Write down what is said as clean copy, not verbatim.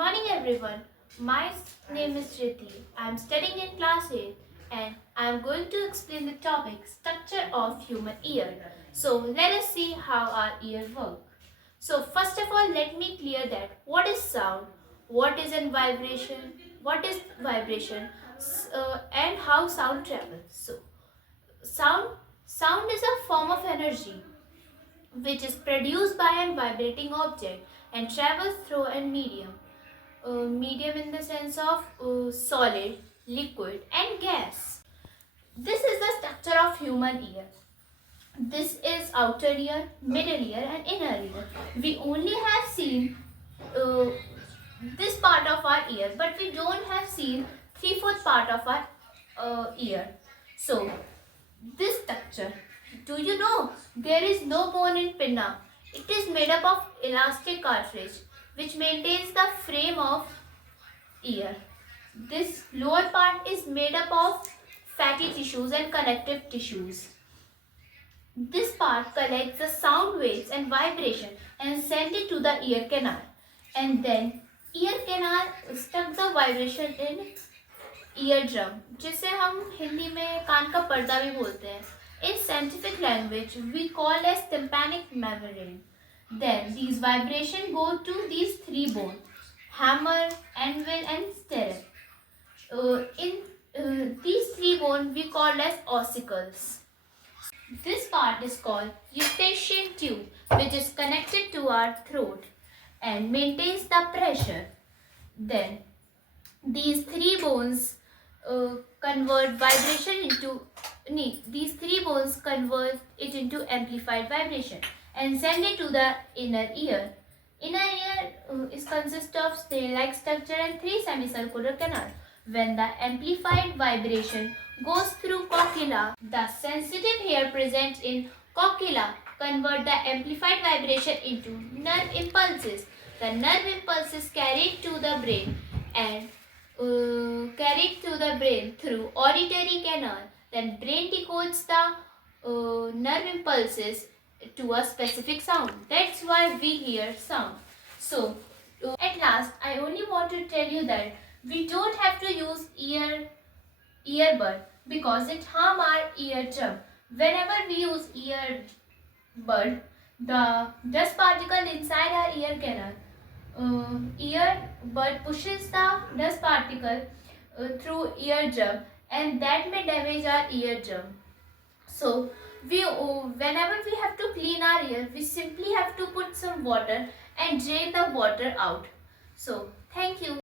Morning everyone. My name is Riddhi. I am studying in class 8 and I am going to explain the topic structure of human ear. So let us see how our ear work. So first of all let me clear that what is sound, what is in vibration, what is vibration and how sound travels. So sound sound is a form of energy which is produced by a vibrating object and travels through a medium in the sense of solid, liquid, and gas. This is the structure of human ear. This is outer ear, middle ear, and inner ear. We only have seen uh, this part of our ear, but we don't have seen 3/4 part of our ear. So, this structure, do you know there is no bone in pinna? It is made up of elastic cartilage, which maintains the frame of ear. This lower part is made up of fatty tissues and connective tissues. This part collects the sound waves and vibration and send it to the ear canal. And then ear canal stuck the vibration in eardrum, जिसे हम हिंदी में कान का पर्दा भी बोलते हैं. In scientific language, we call as tympanic membrane. Then these vibrations go to these three bones: hammer, anvil, and stirrup. In these three bones we call as ossicles. This part is called eustachian tube, which is connected to our throat and maintains the pressure. Then these three bones convert vibration into these three bones convert it into amplified vibration and send it to the inner ear. Inner ear is consist of snail-like structure and three semicircular canals. When the amplified vibration goes through cochlea, the sensitive hair present in cochlea convert the amplified vibration into nerve impulses. The nerve impulses carried to the brain and carried to the brain through auditory canal. Then brain decodes the nerve impulses to a specific sound. That's why we hear sound. So at last, I only want to tell you that we don't have to use earbud because it harm our eardrum. Whenever we use earbud, the dust particle inside our ear canal earbud pushes the dust particle through eardrum and that may damage our eardrum. So whenever we have to clean our ear, we simply have to put some water and drain the water out. So